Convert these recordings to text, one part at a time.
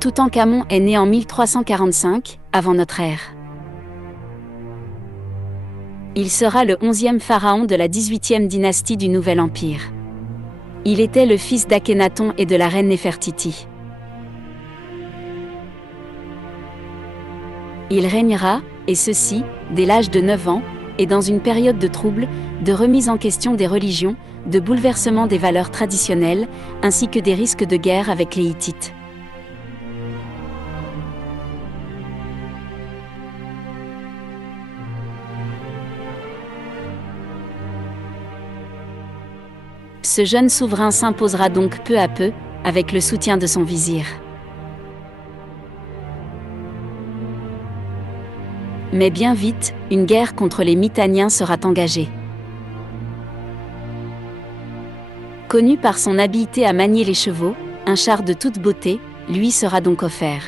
Toutankhamon est né en 1345, avant notre ère. Il sera le 11e pharaon de la 18e dynastie du Nouvel Empire. Il était le fils d'Akhénaton et de la reine Néfertiti. Il régnera, et ceci, dès l'âge de 9 ans, et dans une période de troubles, de remise en question des religions, de bouleversement des valeurs traditionnelles, ainsi que des risques de guerre avec les Hittites. Ce jeune souverain s'imposera donc peu à peu, avec le soutien de son vizir. Mais bien vite, une guerre contre les Mitanniens sera engagée. Connu par son habileté à manier les chevaux, un char de toute beauté, lui sera donc offert.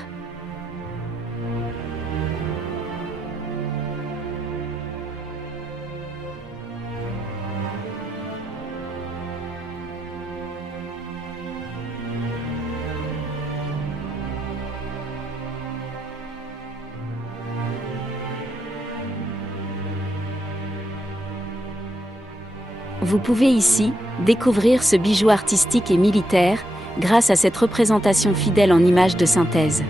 Vous pouvez ici découvrir ce bijou artistique et militaire, grâce à cette représentation fidèle en images de synthèse.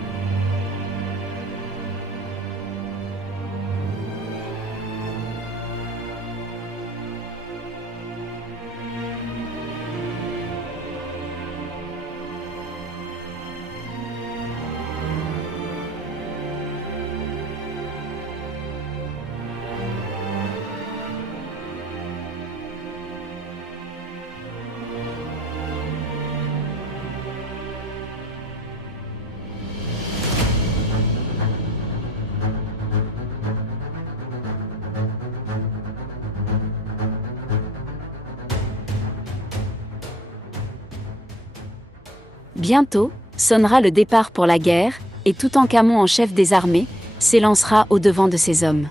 Bientôt, sonnera le départ pour la guerre, et Toutankhamon en chef des armées, s'élancera au-devant de ses hommes.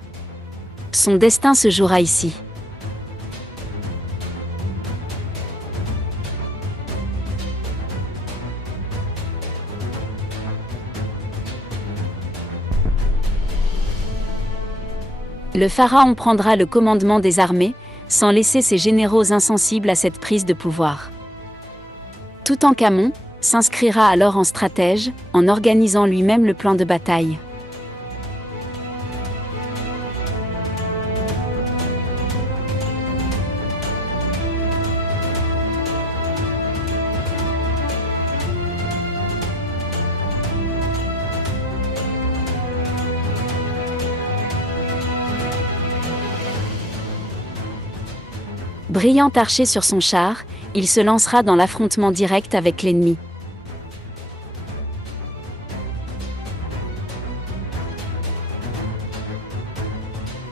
Son destin se jouera ici. Le pharaon prendra le commandement des armées, sans laisser ses généraux insensibles à cette prise de pouvoir. Toutankhamon s'inscrira alors en stratège, en organisant lui-même le plan de bataille. Brillant archer sur son char, il se lancera dans l'affrontement direct avec l'ennemi.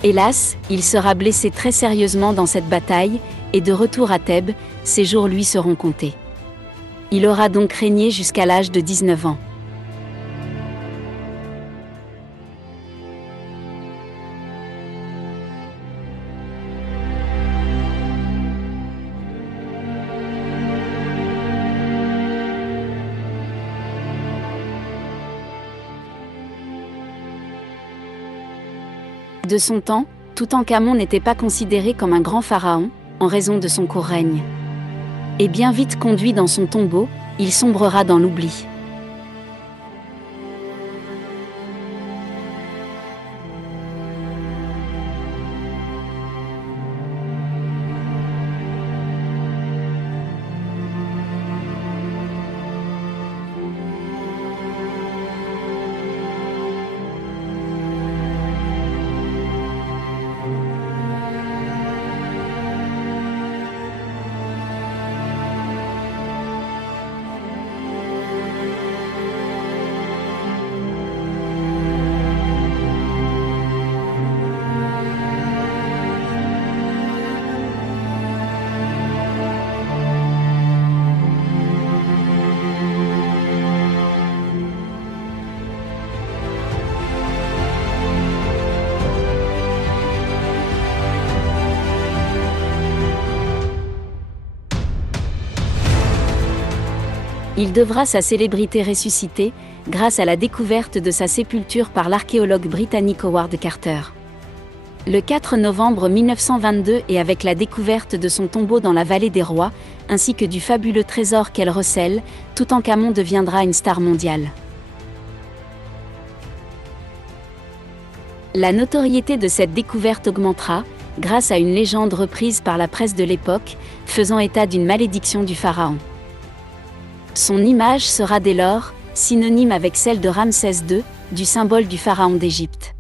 Hélas, il sera blessé très sérieusement dans cette bataille, et de retour à Thèbes, ses jours lui seront comptés. Il aura donc régné jusqu'à l'âge de 19 ans. De son temps, Toutankhamon n'était pas considéré comme un grand pharaon, en raison de son court règne. Et bien vite conduit dans son tombeau, il sombrera dans l'oubli. Il devra sa célébrité ressuscitée, grâce à la découverte de sa sépulture par l'archéologue britannique Howard Carter. Le 4 novembre 1922 et avec la découverte de son tombeau dans la vallée des rois, ainsi que du fabuleux trésor qu'elle recèle, Toutankhamon deviendra une star mondiale. La notoriété de cette découverte augmentera, grâce à une légende reprise par la presse de l'époque, faisant état d'une malédiction du pharaon. Son image sera dès lors synonyme avec celle de Ramsès II, du symbole du pharaon d'Égypte.